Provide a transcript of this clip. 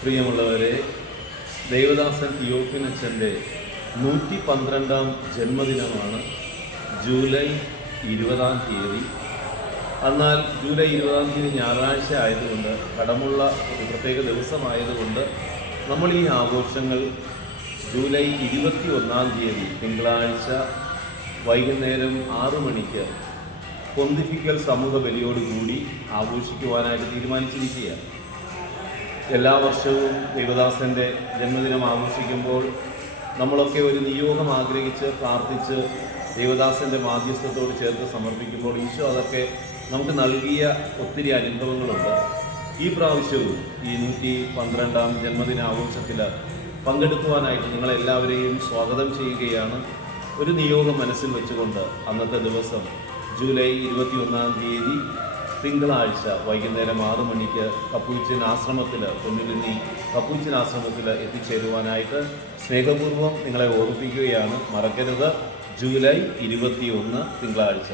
പ്രിയമുള്ളവരെ, ദേവദാസൻ തിയോഫിനച്ചൻ്റെ 112-ാം ജന്മദിനമാണ് ജൂലൈ 20-ാം തീയതി. എന്നാൽ ജൂലൈ 20-ാം തീയതി ഞായറാഴ്ച ആയതുകൊണ്ട്, കടമുള്ള ഒരു പ്രത്യേക ദിവസമായതുകൊണ്ട് നമ്മൾ ഈ ആഘോഷങ്ങൾ ജൂലൈ 21-ാം തീയതി തിങ്കളാഴ്ച വൈകുന്നേരം 6 മണിക്ക് പൊന്തിഫിക്കൽ സമൂഹ ബലിയോടുകൂടി ആഘോഷിക്കുവാനായിട്ട് തീരുമാനിച്ചിരിക്കുകയാണ്. എല്ലാ വർഷവും ദേവദാസൻ്റെ ജന്മദിനം ആഘോഷിക്കുമ്പോൾ നമ്മളൊക്കെ ഒരു നിയോഗം ആഗ്രഹിച്ച് പ്രാർത്ഥിച്ച് ദേവദാസൻ്റെ മാധ്യസ്ഥത്തോട് ചേർത്ത് സമർപ്പിക്കുമ്പോൾ ഈശോ അതൊക്കെ നമുക്ക് നൽകിയ ഒത്തിരി അനുഭവങ്ങളുണ്ട്. ഈ പ്രാവശ്യവും ഈ 112-ാം ജന്മദിന ആഘോഷത്തിൽ പങ്കെടുക്കുവാനായിട്ട് നിങ്ങളെല്ലാവരെയും സ്വാഗതം ചെയ്യുകയാണ്. ഒരു നിയോഗം മനസ്സിൽ വെച്ചുകൊണ്ട് അന്നത്തെ ദിവസം ജൂലൈ 21-ാം തീയതി തിങ്കളാഴ്ച വൈകുന്നേരം 6 മണിക്ക് കപ്പൂച്ചിൻ ആശ്രമത്തിൽ, പൊന്നുലിനി കപ്പൂച്ചിൻ ആശ്രമത്തിൽ എത്തിച്ചേരുവാനായിട്ട് സ്നേഹപൂർവ്വം നിങ്ങളെ ഓർമ്മിപ്പിക്കുകയാണ്. മറക്കരുത്, ജൂലൈ 21 തിങ്കളാഴ്ച.